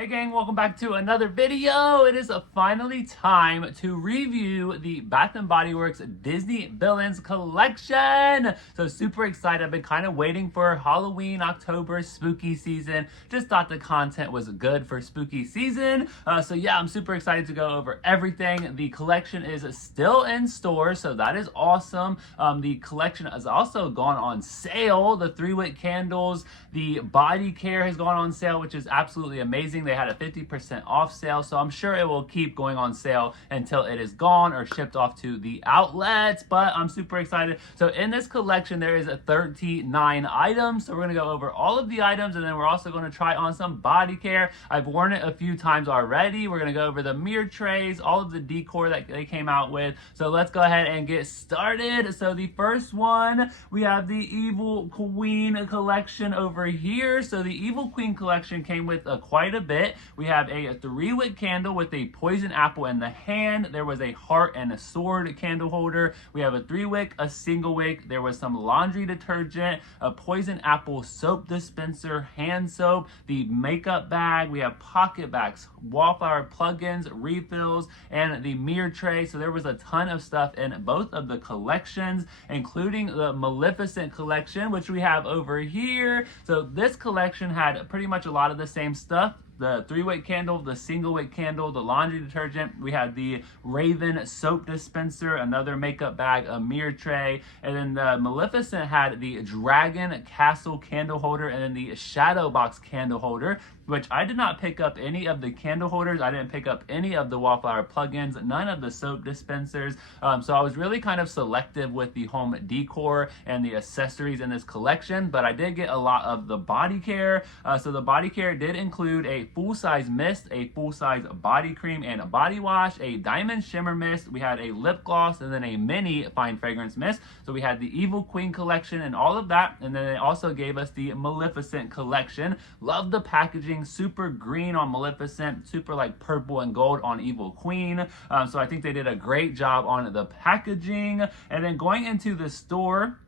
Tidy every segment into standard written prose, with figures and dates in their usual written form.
Hey gang, welcome back to another video. It is finally time to review the Bath & Body Works Disney Villains collection. So super excited. I've been kind of waiting for Halloween, October, spooky season. Just thought the content was good for spooky season. So yeah, I'm super excited to go over everything. The collection is still in stores, so that is awesome. The collection has also gone on sale. The 3-wick candles, the body care has gone on sale, which is absolutely amazing. They had a 50% off sale, so I'm sure it will keep going on sale until it is gone or shipped off to the outlets, but I'm super excited. So in this collection, there is 39 items, so we're going to go over all of the items, and then we're also going to try on some body care. I've worn it a few times already. We're going to go over the mirror trays, all of the decor that they came out with, so let's go ahead and get started. So the first one, we have the Evil Queen collection over here. So the Evil Queen collection came with quite a bit. We have a 3-wick candle with a poison apple in the hand. There was a heart and a sword candle holder. We have a 3-wick, a single wick. There was some laundry detergent, a poison apple soap dispenser, hand soap, the makeup bag. We have pocket bags, wallflower plugins, refills, and the mirror tray. So there was a ton of stuff in both of the collections, including the Maleficent collection, which we have over here. So this collection had pretty much a lot of the same stuff. The 3-wick candle, the single-wick candle, the laundry detergent. We had the Raven soap dispenser, another makeup bag, a mirror tray, and then the Maleficent had the Dragon Castle candle holder and then the Shadow Box candle holder, which I did not pick up any of the candle holders. I didn't pick up any of the wallflower plugins, none of the soap dispensers. So I was really kind of selective with the home decor and the accessories in this collection, but I did get a lot of the body care. So the body care did include a full-size mist, a full-size body cream and a body wash, a diamond shimmer mist. We had a lip gloss and then a mini fine fragrance mist. So we had the Evil Queen collection and all of that. And then they also gave us the Maleficent collection. Love the packaging. Super green on Maleficent, super like purple and gold on Evil Queen. So I think they did a great job on the packaging. And then going into the store,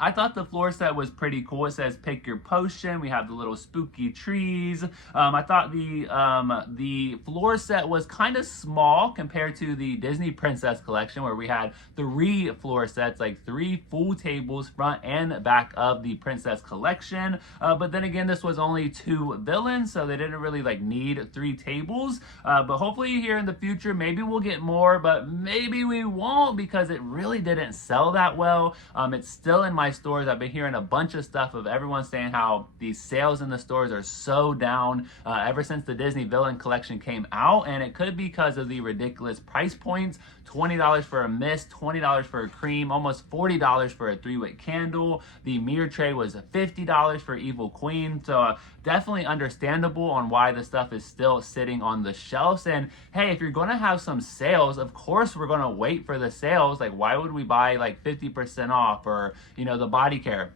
I thought the floor set was pretty cool. It says pick your potion. We have the little spooky trees. I thought the floor set was kind of small compared to the Disney Princess collection, where we had 3 floor sets, like 3 full tables front and back of the Princess collection. But then again, this was only 2 villains, so they didn't really like need 3 tables. But hopefully here in the future, maybe we'll get more, but maybe we won't, because it really didn't sell that well. It's still in my stores. I've been hearing a bunch of stuff of everyone saying how these sales in the stores are so down ever since the Disney Villain collection came out, and it could be because of the ridiculous price points. $20 for a mist, $20 for a cream, almost $40 for a 3-wick candle. The mirror tray was $50 for Evil Queen. So definitely understandable on why the stuff is still sitting on the shelves. And hey, if you're going to have some sales, of course we're going to wait for the sales. Like, why would we buy like 50% off, or, you know, the body care?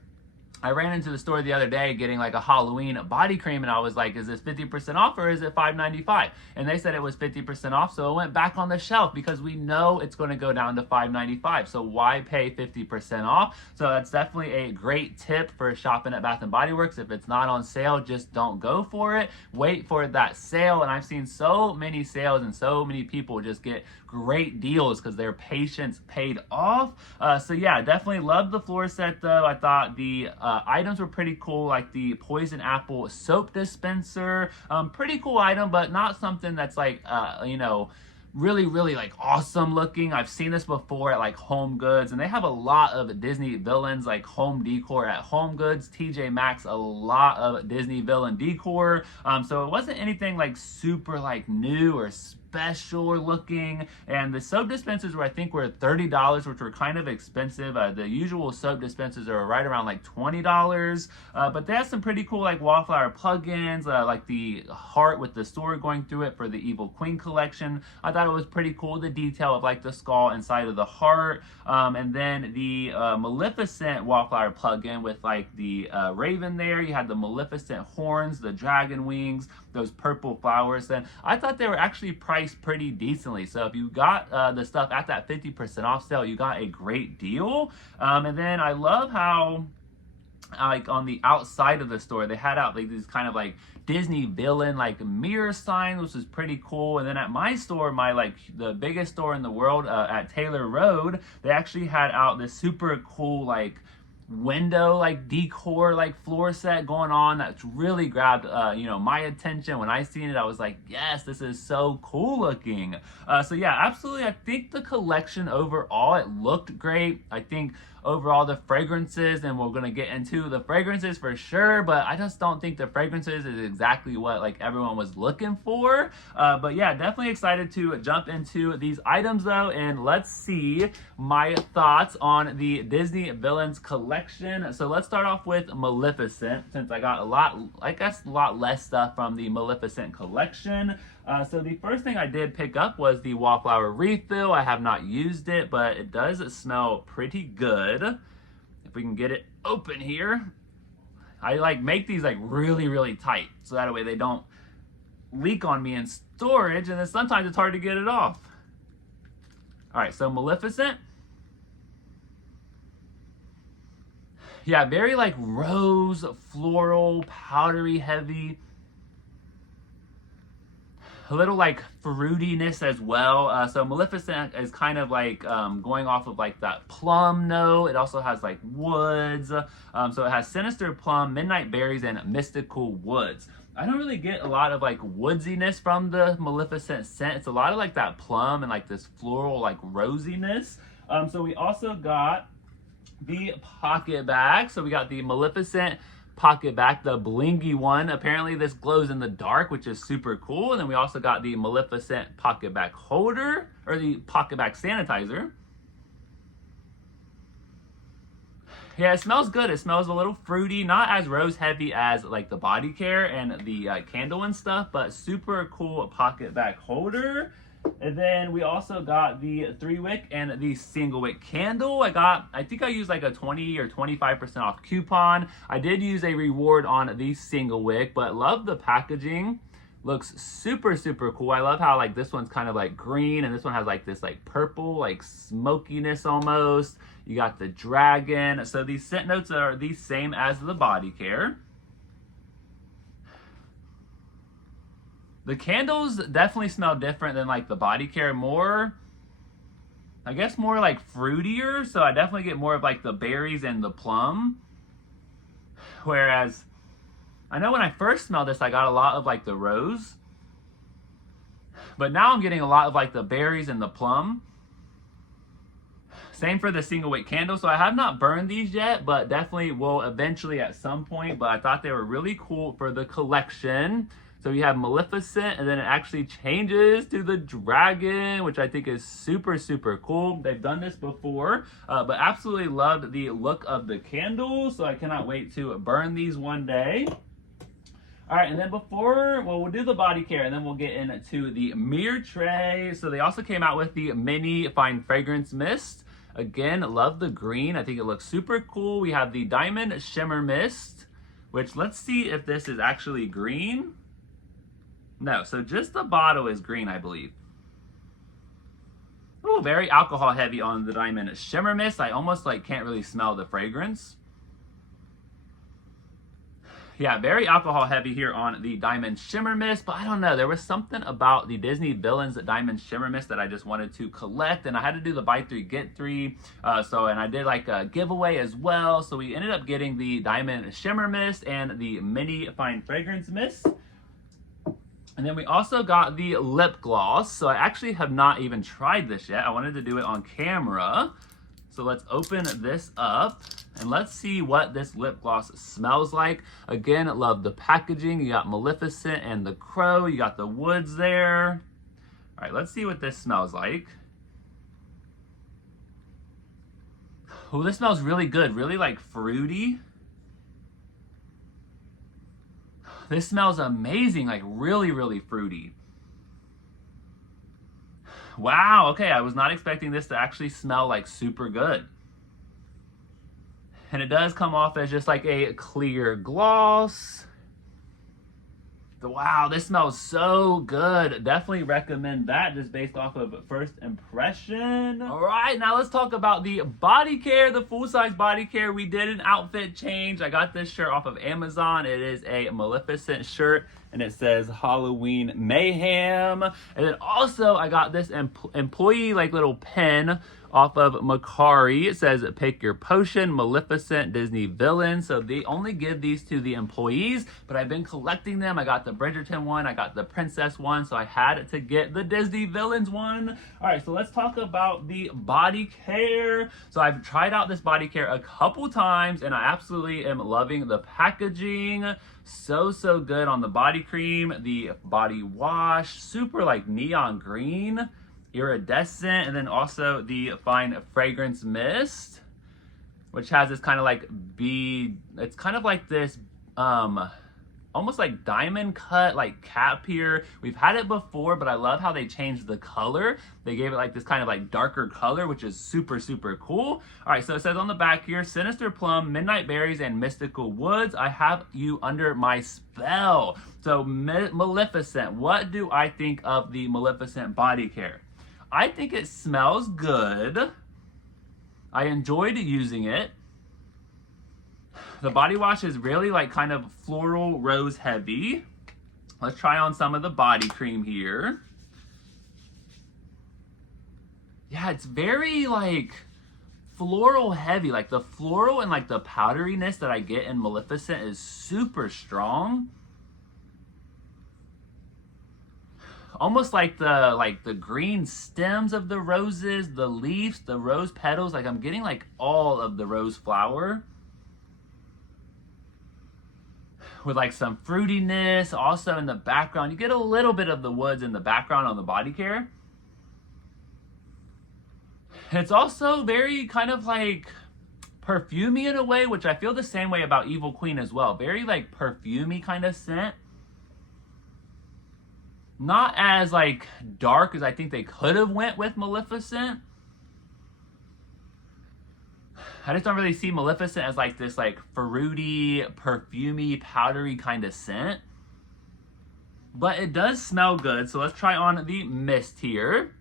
I ran into the store the other day getting like a Halloween body cream, and I was like, is this 50% off or is it $5.95? And they said it was 50% off, so it went back on the shelf because we know it's going to go down to $5.95. So why pay 50% off? So that's definitely a great tip for shopping at Bath & Body Works. If it's not on sale, just don't go for it. Wait for that sale. And I've seen so many sales and so many people just get great deals because their patience paid off. So yeah, definitely love the floor set though. I thought the items were pretty cool, like the poison apple soap dispenser. Pretty cool item, but not something that's like, you know, really like awesome looking. I've seen this before at like Home Goods, and they have a lot of Disney villains like home decor at Home Goods. TJ Maxx, a lot of Disney villain decor. So it wasn't anything like super like new or special looking. And the soap dispensers were, I think, were $30, which were kind of expensive. The usual soap dispensers are right around like $20. But they have some pretty cool like wallflower plugins, like the heart with the sword going through it for the Evil Queen collection. I thought it was pretty cool, the detail of like the skull inside of the heart. And then the Maleficent wallflower plugin with like the raven there. You had the Maleficent horns, the dragon wings, those purple flowers. And I thought they were actually priced pretty decently. So if you got the stuff at that 50% off sale, you got a great deal. And then I love how like on the outside of the store. They had out like these kind of like Disney villain like mirror signs, which is pretty cool. And then at my store, my like the biggest store in the world, at Taylor Road, they actually had out this super cool like window like decor like floor set going on that's really grabbed you know, my attention. When I seen it, I was like, yes, this is so cool looking. So yeah, absolutely, I think the collection overall, it looked great. I think overall the fragrances, and we're gonna get into the fragrances for sure, but I just don't think the fragrances is exactly what like everyone was looking for. But yeah, definitely excited to jump into these items though, and let's see my thoughts on the Disney Villains collection. So let's start off with Maleficent, since I got a lot less stuff from the Maleficent collection. So the first thing I did pick up was the Wallflower refill. I have not used it, but it does smell pretty good. If we can get it open here. I like make these like really tight, so that way they don't leak on me in storage, and then sometimes it's hard to get it off. All right, so Maleficent. Yeah, very like rose, floral, powdery, heavy. A little like fruitiness as well. So Maleficent is kind of like going off of like that plum note. It also has like woods. So it has sinister plum, midnight berries, and mystical woods. I don't really get a lot of like woodsiness from the Maleficent scent. It's a lot of like that plum and like this floral like rosiness. So we also got the pocket bag. So we got the Maleficent pocket bag, the blingy one. Apparently this glows in the dark, which is super cool. And then we also got the Maleficent pocket bag holder, or the pocket bag sanitizer. Yeah, it smells good. It smells a little fruity, not as rose heavy as like the body care and the candle and stuff, but super cool pocket bag holder. And then we also got the 3-wick and the single wick candle. I think I used like a 20 or 25% off coupon. I did use a reward on the single wick, but love the packaging. Looks super cool. I love how like this one's kind of like green, and this one has like this like purple like smokiness almost. You got the dragon. So these scent notes are the same as the body care. The candles definitely smell different than like the body care. More, I guess more like fruitier. So I definitely get more of like the berries and the plum. Whereas I know when I first smelled this, I got a lot of like the rose. But now I'm getting a lot of like the berries and the plum. Same for the single wick candle. So I have not burned these yet, but definitely will eventually at some point. But I thought they were really cool for the collection. So you have Maleficent, and then it actually changes to the dragon, which I think is super cool. They've done this before, but absolutely loved the look of the candles. So I cannot wait to burn these one day. All right, and then we'll do the body care, and then we'll get into the mirror tray. So they also came out with the mini fine fragrance mist. Again, love the green. I think it looks super cool. We have the diamond shimmer mist, which let's see if this is actually green. No, so just the bottle is green, I believe. Oh, very alcohol heavy on the diamond shimmer mist. I almost like can't really smell the fragrance. Yeah, very alcohol heavy here on the diamond shimmer mist, but I don't know. There was something about the Disney Villains diamond shimmer mist that I just wanted to collect, and I had to do the buy 3 get 3. And I did like a giveaway as well. So we ended up getting the diamond shimmer mist and the mini fine fragrance mist. And then we also got the lip gloss. So I actually have not even tried this yet. I wanted to do it on camera. So let's open this up and let's see what this lip gloss smells like. Again, love the packaging. You got Maleficent and the crow. You got the woods there. All right, let's see what this smells like. Oh, this smells really good. Really like fruity. This smells amazing, like really fruity. Wow, okay, I was not expecting this to actually smell like super good. And it does come off as just like a clear gloss. Wow, this smells so good. Definitely recommend that just based off of first impression. All right, now let's talk about the body care, the full-size body care. We did an outfit change. I got this shirt off of Amazon. It is a Maleficent shirt, and it says Halloween Mayhem. And then also I got this employee like little pen off of Mercari. It says pick your potion, Maleficent, Disney villain. So they only give these to the employees, but I've been collecting them. I got the Bridgerton one, I got the Princess one, so I had to get the Disney villains one. All right, so let's talk about the body care. So I've tried out this body care a couple times, and I absolutely am loving the packaging. So good on the body cream, the body wash, super like neon green, iridescent, and then also the fine fragrance mist, which has this kind of like it's kind of like this almost like diamond cut like cap here. We've had it before, but I love how they changed the color. They gave it like this kind of like darker color, which is super cool. All right, so it says on the back here, Sinister Plum, Midnight Berries, and Mystical Woods. I have you under my spell. So Maleficent, what do I think of the Maleficent body care? I think it smells good. I enjoyed using it. The body wash is really like kind of floral rose heavy. Let's try on some of the body cream here. Yeah, it's very like floral heavy. Like the floral and like the powderiness that I get in Maleficent is super strong. Almost like the green stems of the roses, the leaves, the rose petals. Like I'm getting like all of the rose flower. With like some fruitiness also in the background. You get a little bit of the woods in the background on the body care. It's also very kind of like perfumey in a way, which I feel the same way about Evil Queen as well. Very like perfumey kind of scent. Not as like dark as I think they could have went with Maleficent. I just don't really see Maleficent as like this like fruity, perfumey, powdery kind of scent. But it does smell good. So let's try on the mist here.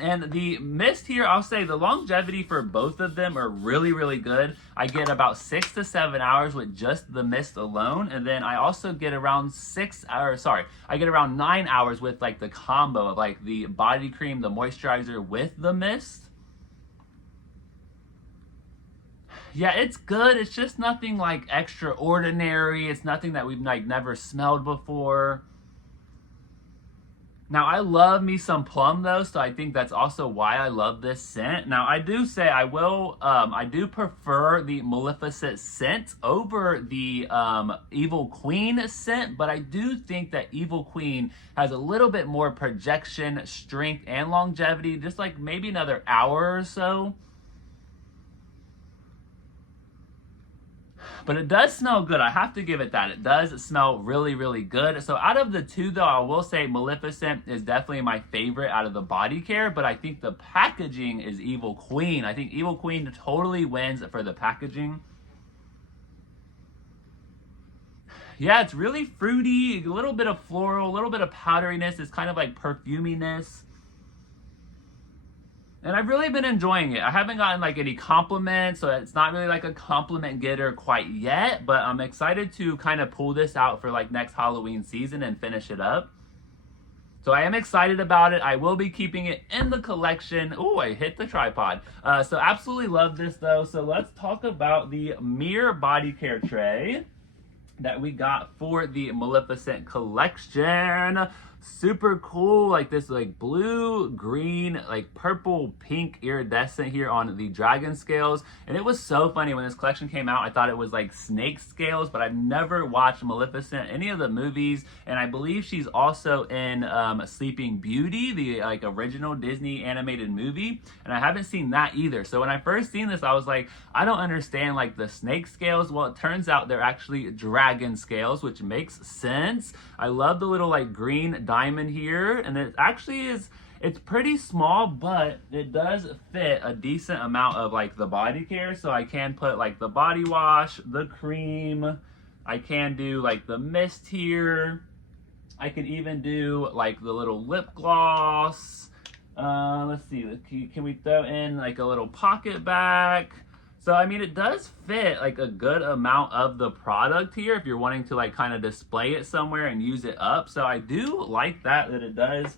And the mist here, I'll say the longevity for both of them are really good. I get about 6 to 7 hours with just the mist alone. And then I also get around 9 hours with like the combo of like the body cream, the moisturizer with the mist. Yeah, it's good. It's just nothing like extraordinary. It's nothing that we've like never smelled before. Now, I love me some plum though, so I think that's also why I love this scent. Now, I do say I do prefer the Maleficent scent over the Evil Queen scent, but I do think that Evil Queen has a little bit more projection, strength, and longevity, just like maybe another hour or so. But it does smell good. I have to give it that. It does smell really good. So out of the two, though, I will say Maleficent is definitely my favorite out of the body care, but I think the packaging is Evil Queen. I think Evil Queen totally wins for the packaging. Yeah, it's really fruity, a little bit of floral, a little bit of powderiness. It's kind of like perfuminess. And I've really been enjoying it. I haven't gotten like any compliments, so it's not really like a compliment getter quite yet, but I'm excited to kind of pull this out for like next Halloween season and finish it up. So I am excited about it. I will be keeping it in the collection. Oh, I hit the tripod. So absolutely love this though. So let's talk about the mirror body care tray that we got for the Maleficent collection. Super cool, like this like blue, green, like purple, pink iridescent here on the dragon scales. And it was so funny when this collection came out. I thought it was like snake scales, but I've never watched Maleficent, any of the movies. And I believe she's also in Sleeping Beauty, the like original Disney animated movie. And I haven't seen that either. So when I first seen this, I was like, I don't understand like the snake scales. Well, it turns out they're actually dragon scales, which makes sense. I love the little like green diamond here, and it actually is, it's pretty small, but it does fit a decent amount of like the body care. So I can put like the body wash, the cream, I can do like the mist here. I can even do like the little lip gloss. Let's see, can we throw in like a little pocket back? So, I mean, it does fit like a good amount of the product here if you're wanting to like kind of display it somewhere and use it up. So I do like that it does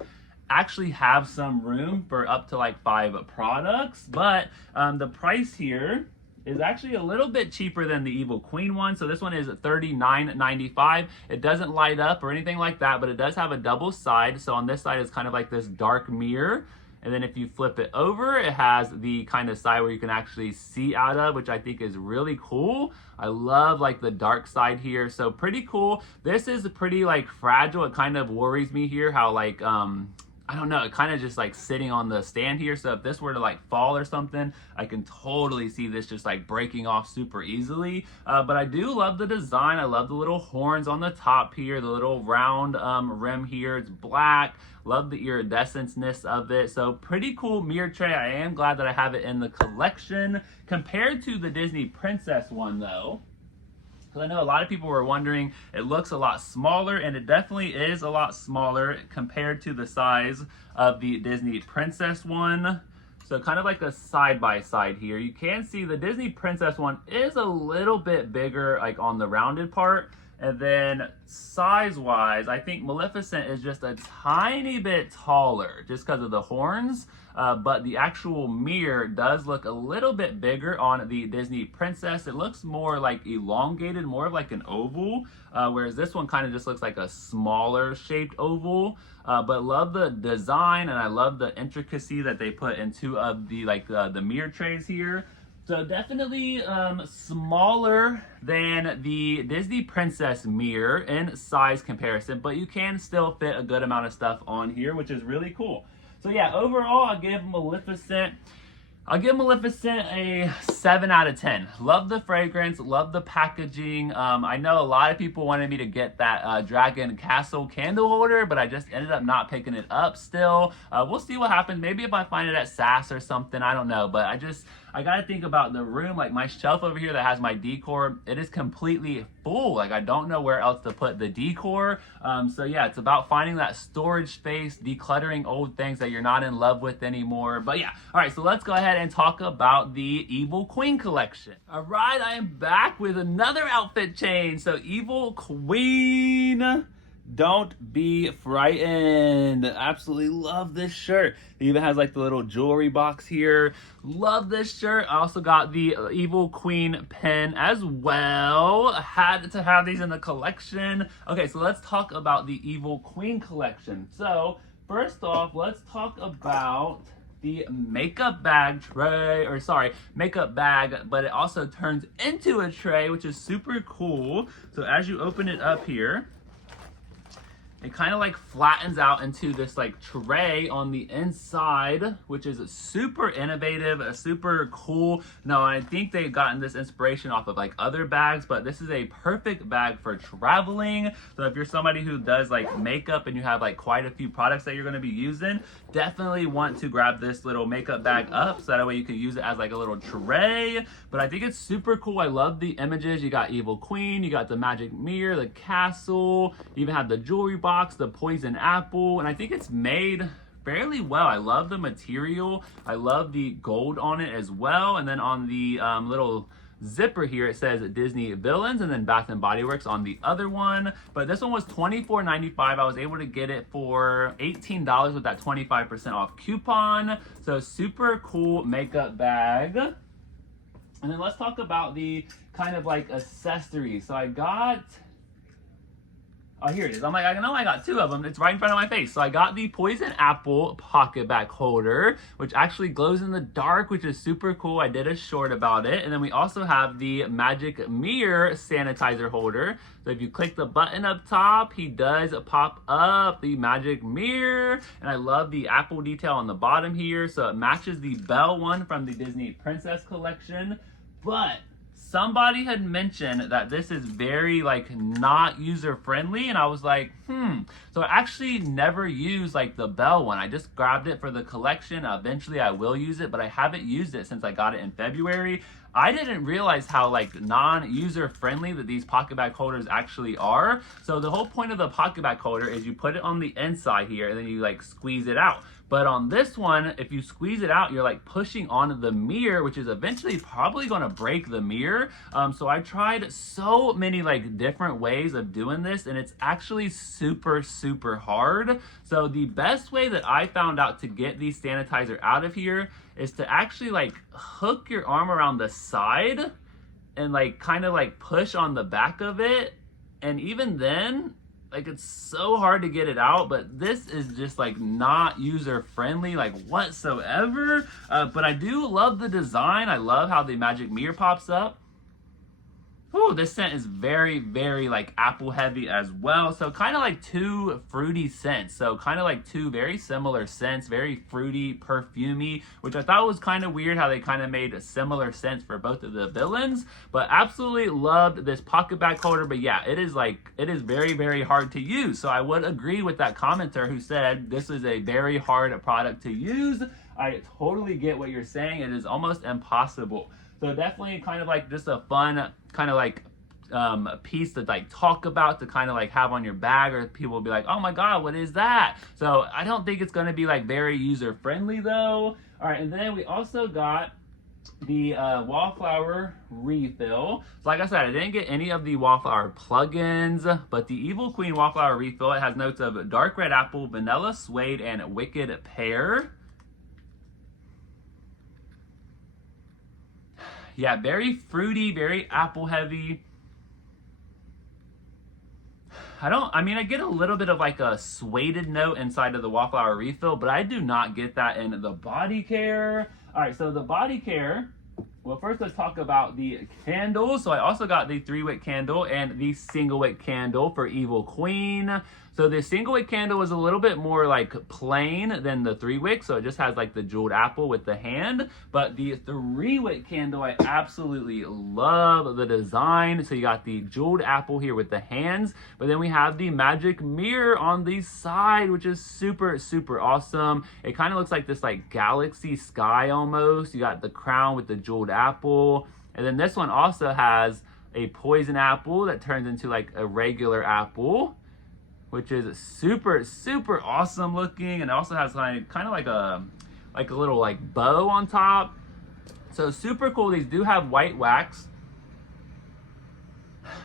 actually have some room for up to like 5 products, but the price here is actually a little bit cheaper than the Evil Queen one. So this one is $39.95. It doesn't light up or anything like that, but it does have a double side. So on this side is kind of like this dark mirror. And then if you flip it over, it has the kind of side where you can actually see out of, which I think is really cool. I love like the dark side here. So pretty cool. This is pretty like fragile. It kind of worries me here how like, I don't know, it kind of just like sitting on the stand here. So if this were to like fall or something, I can totally see this just like breaking off super easily. But I do love the design. I love the little horns on the top here, the little round rim here. It's black. Love the iridescence of it. So pretty cool mirror tray. I am glad that I have it in the collection. Compared to the Disney Princess one though, because I know a lot of people were wondering, it looks a lot smaller, and it definitely is a lot smaller compared to the size of the Disney Princess one. So kind of like a side-by-side here. You can see the Disney Princess one is a little bit bigger like on the rounded part. And then size-wise, I think Maleficent is just a tiny bit taller just because of the horns. But the actual mirror does look a little bit bigger on the Disney Princess. It looks more like elongated, more of like an oval, whereas this one kind of just looks like a smaller shaped oval. But love the design, and I love the intricacy that they put into the like the mirror trays here. So definitely smaller than the Disney Princess mirror in size comparison, but you can still fit a good amount of stuff on here, which is really cool. So yeah, overall, I'll give Maleficent a 7 out of 10. Love the fragrance, love the packaging. I know a lot of people wanted me to get that Dragon Castle candle holder, but I just ended up not picking it up still. We'll see what happens. Maybe if I find it at SAS or something, I don't know. But I gotta think about the room, like my shelf over here that has my decor, it is completely full. Like I don't know where else to put the decor. So yeah, it's about finding that storage space, decluttering old things that you're not in love with anymore. But yeah, all right, so let's go ahead and talk about the Evil Queen collection. All right, I am back with another outfit change. So Evil Queen, don't be frightened. Absolutely love this shirt. It even has like the little jewelry box here. Love this shirt. I also got the Evil Queen pin as well. Had to have these in the collection. Okay, so let's talk about the Evil Queen collection. So first off, let's talk about the makeup bag tray, or sorry, makeup bag, but it also turns into a tray, which is super cool. So as you open it up here, it kind of like flattens out into this like tray on the inside, which is super innovative, super cool. Now, I think they've gotten this inspiration off of like other bags, but this is a perfect bag for traveling. So if you're somebody who does like makeup and you have like quite a few products that you're going to be using, definitely want to grab this little makeup bag up so that way you can use it as like a little tray. But I think it's super cool. I love the images. You got Evil Queen, you got the magic mirror, the castle, you even have the jewelry box, the poison apple, and I think it's made fairly well. I love the material. I love the gold on it as well. And then on the little zipper here, it says Disney Villains, and then Bath and Body Works on the other one. But this one was $24.95. I was able to get it for $18 with that 25% off coupon. So super cool makeup bag. And then let's talk about the kind of like accessories. So I got, oh, here it is. I'm like, I know I got 2 of them. It's right in front of my face. So I got the Poison Apple pocket bag holder, which actually glows in the dark, which is super cool. I did a short about it. And then we also have the Magic Mirror sanitizer holder. So if you click the button up top, he does pop up the Magic Mirror. And I love the apple detail on the bottom here. So it matches the Belle one from the Disney Princess collection. But somebody had mentioned that this is very like not user friendly, and I was like, So I actually never used like the Belle one. I just grabbed it for the collection. Eventually I will use it, but I haven't used it since I got it in February. I didn't realize how like non-user friendly that these pocket bag holders actually are. So the whole point of the pocket bag holder is you put it on the inside here and then you like squeeze it out. But on this one, if you squeeze it out, you're like pushing on the mirror, which is eventually probably gonna break the mirror. So I tried so many like different ways of doing this, and it's actually super, super hard. So the best way that I found out to get the sanitizer out of here is to actually like hook your arm around the side and like kind of like push on the back of it. And even then, like it's so hard to get it out, but this is just like not user friendly like whatsoever. But I do love the design. I love how the magic mirror pops up. Ooh, this scent is very, very like apple heavy as well. So kind of like two fruity scents. So kind of like two very similar scents, very fruity, perfumey, which I thought was kind of weird how they kind of made similar scents for both of the villains. But absolutely loved this pocket bag holder. But yeah, it is very, very hard to use. So I would agree with that commenter who said this is a very hard product to use. I totally get what you're saying. It is almost impossible. So definitely kind of like just a fun kind of like piece to like talk about, to kind of like have on your bag, or people will be like, oh my god, what is that? So I don't think it's going to be like very user friendly though. All right, and then we also got the wallflower refill. So like I said, I didn't get any of the wallflower plugins, but the Evil Queen wallflower refill, it has notes of dark red apple, vanilla suede, and wicked pear. Yeah, very fruity, very apple heavy. I get a little bit of like a suede note inside of the wallflower refill, but I do not get that in the body care. All right, so the body care, well, first let's talk about the candles. So I also got the 3-wick candle and the single wick candle for Evil Queen. So the single wick candle is a little bit more like plain than the 3-wick. So it just has like the jeweled apple with the hand. But the 3-wick candle, I absolutely love the design. So you got the jeweled apple here with the hands. But then we have the magic mirror on the side, which is super, super awesome. It kind of looks like this like galaxy sky almost. You got the crown with the jeweled apple. And then this one also has a poison apple that turns into like a regular apple, which is super, super awesome looking. And it also has kind of like a little like bow on top. So super cool. These do have white wax.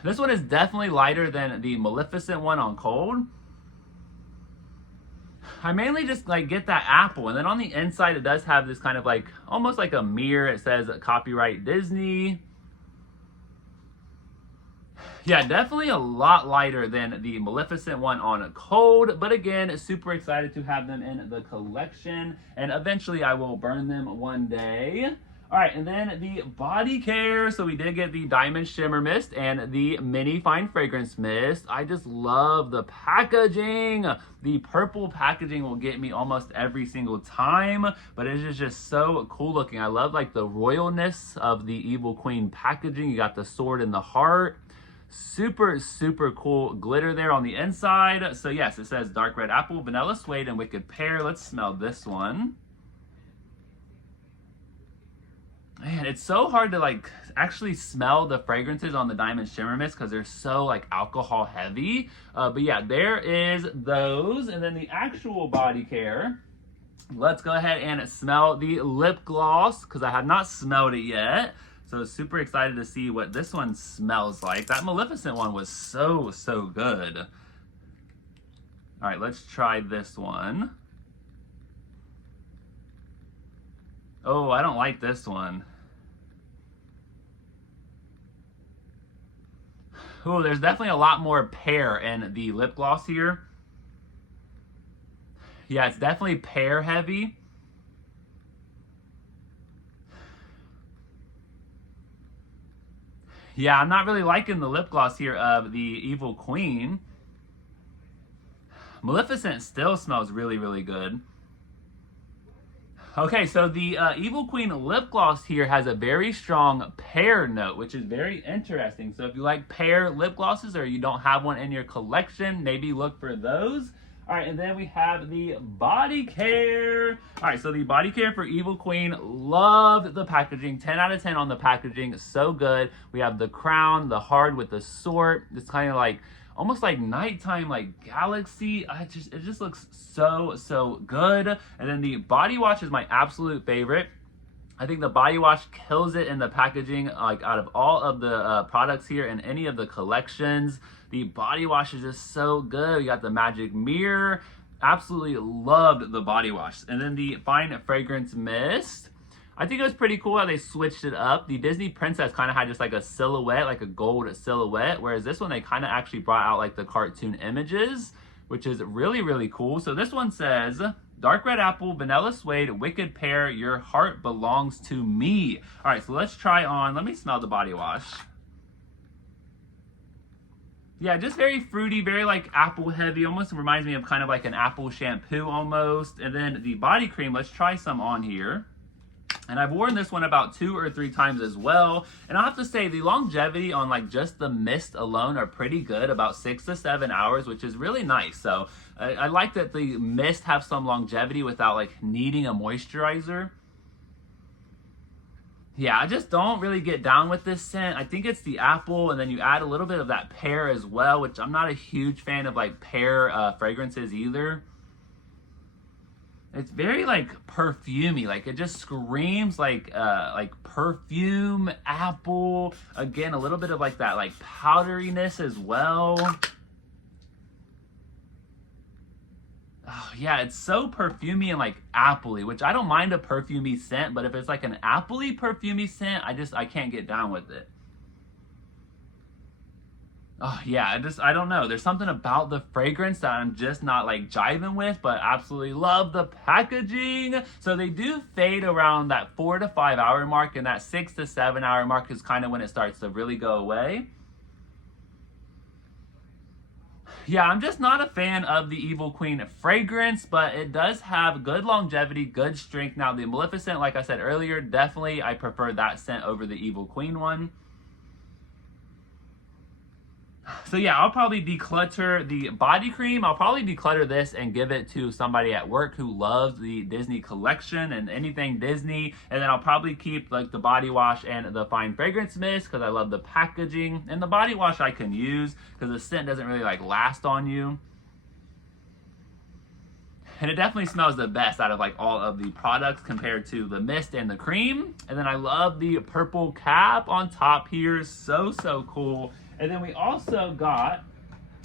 This one is definitely lighter than the Maleficent one on cold. I mainly just like get that apple, and then on the inside it does have this kind of like almost like a mirror. It says copyright Disney. Yeah, definitely a lot lighter than the Maleficent one on cold, but again, super excited to have them in the collection, and eventually I will burn them one day. All right, and then the body care. So we did get the Diamond Shimmer Mist and the Mini Fine Fragrance Mist. I just love the packaging. The purple packaging will get me almost every single time, but it is just so cool looking. I love like the royalness of the Evil Queen packaging. You got the sword and the heart. Super, super cool glitter there on the inside. So yes, it says dark red apple, vanilla suede, and wicked pear. Let's smell this one. Man, it's so hard to like actually smell the fragrances on the Diamond Shimmer Mist because they're so like alcohol heavy. But yeah, there is those. And then the actual body care. Let's go ahead and smell the lip gloss because I have not smelled it yet. So super excited to see what this one smells like. That Maleficent one was so, so good. All right, let's try this one. Oh, I don't like this one. Oh, there's definitely a lot more pear in the lip gloss here. Yeah, it's definitely pear heavy. Yeah, I'm not really liking the lip gloss here of the Evil Queen. Maleficent still smells really, really good. Okay, so the Evil Queen lip gloss here has a very strong pear note, which is very interesting. So if you like pear lip glosses or you don't have one in your collection, maybe look for those. All right, and then we have the body care. All right, so the body care for Evil Queen, loved the packaging. 10 out of 10 on the packaging, so good. We have the crown, the heart with the sword. It's kind of like, almost like nighttime, like galaxy. It just looks so good. And then the body wash is my absolute favorite. I think the body wash kills it in the packaging, like out of all of the products here in any of the collections. The body wash is just so good. We got the magic mirror. Absolutely loved the body wash. And then the fine fragrance mist. I think it was pretty cool how they switched it up. The Disney Princess kind of had just like a silhouette, like a gold silhouette, whereas this one they kind of actually brought out like the cartoon images, which is really cool. So this one says, dark red apple, vanilla suede, wicked pear, your heart belongs to me. All right, so let's try on. Let me smell the body wash. Yeah, just very fruity, very like apple heavy. Almost reminds me of kind of like an apple shampoo almost. And then the body cream, let's try some on here. And I've worn this one about 2 or 3 times as well. And I have to say the longevity on like just the mist alone are pretty good, about 6 to 7 hours, which is really nice. So I like that the mist have some longevity without like needing a moisturizer. Yeah, I just don't really get down with this scent. I think it's the apple, and then you add a little bit of that pear as well, which I'm not a huge fan of like pear fragrances either. It's very like perfumey, like it just screams like perfume, apple. Again, a little bit of like that like powderiness as well. Oh, yeah, it's so perfumey and like appley, which I don't mind a perfumey scent, but if it's like an appley perfumey scent, I can't get down with it. Oh yeah, I don't know. There's something about the fragrance that I'm just not like jiving with, but absolutely love the packaging. So they do fade around that 4 to 5 hour mark, and that 6 to 7 hour mark is kind of when it starts to really go away. Yeah, I'm just not a fan of the Evil Queen fragrance, but it does have good longevity, good strength. Now, the Maleficent, like I said earlier, definitely I prefer that scent over the Evil Queen one. So yeah, I'll probably declutter the body cream. I'll probably declutter this and give it to somebody at work who loves the Disney collection and anything Disney. And then I'll probably keep like the body wash and the fine fragrance mist because I love the packaging. And the body wash I can use because the scent doesn't really like last on you. And it definitely smells the best out of like all of the products compared to the mist and the cream. And then I love the purple cap on top here. So cool. And then we also got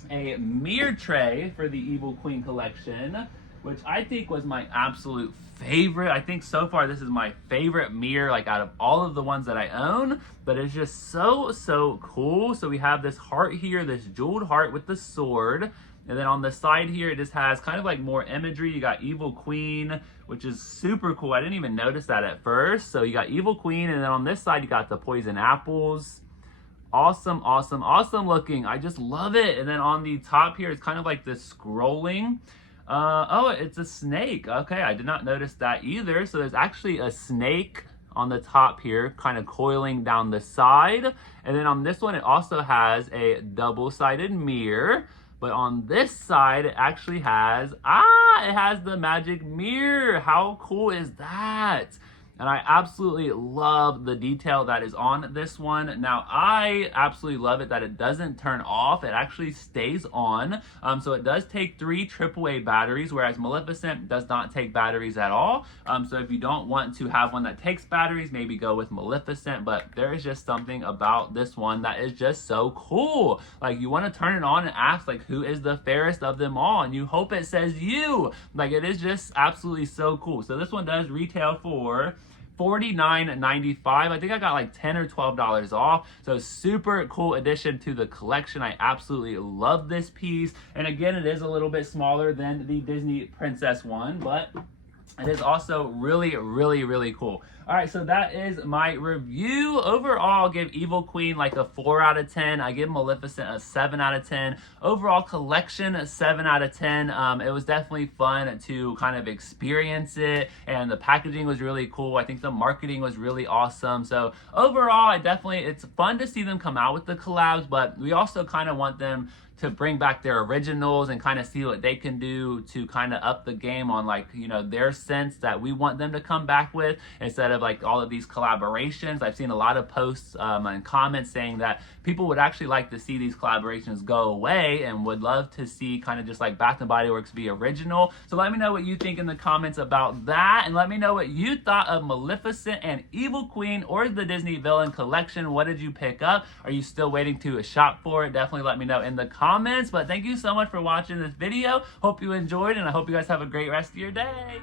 a mirror tray for the Evil Queen collection, which I think was my absolute favorite. I think so far this is my favorite mirror like out of all of the ones that I own, but it's just so cool. So we have this heart here, this jeweled heart with the sword. And then on the side here, it just has kind of like more imagery. You got Evil Queen, which is super cool. I didn't even notice that at first. So you got Evil Queen, and then on this side, you got the poison apples. Awesome looking. I just love it. And then on the top here, it's kind of like this scrolling. Oh, it's a snake. Okay, I did not notice that either. So there's actually a snake on the top here, kind of coiling down the side. And then on this one, it also has a double-sided mirror. But on this side, it actually has, it has the magic mirror. How cool is that? And I absolutely love the detail that is on this one. Now, I absolutely love it that it doesn't turn off. It actually stays on. So it does take 3 AAA batteries, whereas Maleficent does not take batteries at all. So if you don't want to have one that takes batteries, maybe go with Maleficent. But there is just something about this one that is just so cool. Like, you want to turn it on and ask, like, who is the fairest of them all? And you hope it says you. Like, it is just absolutely so cool. So this one does retail for $49.95. I think I got like $10 or $12 off. So super cool addition to the collection. I absolutely love this piece. And again, it is a little bit smaller than the Disney Princess one, but it is also really cool. All right, so that is my review. Overall, I'll give Evil Queen like a 4 out of 10. I give Maleficent a 7 out of 10. Overall collection, a 7 out of 10. It was definitely fun to kind of experience it, and the packaging was really cool. I think the marketing was really awesome. So overall, it's fun to see them come out with the collabs, but we also kind of want them to bring back their originals and kind of see what they can do to kind of up the game on, like, you know, their sense that we want them to come back with, instead of like all of these collaborations. I've seen a lot of posts and comments saying that people would actually like to see these collaborations go away and would love to see kind of just like Bath & Body Works be original. So let me know what you think in the comments about that, and let me know what you thought of Maleficent and Evil Queen, or the Disney Villain collection. What did you pick up? Are you still waiting to shop for it? Definitely let me know in the comments. But thank you so much for watching this video. Hope you enjoyed, and I hope you guys have a great rest of your day.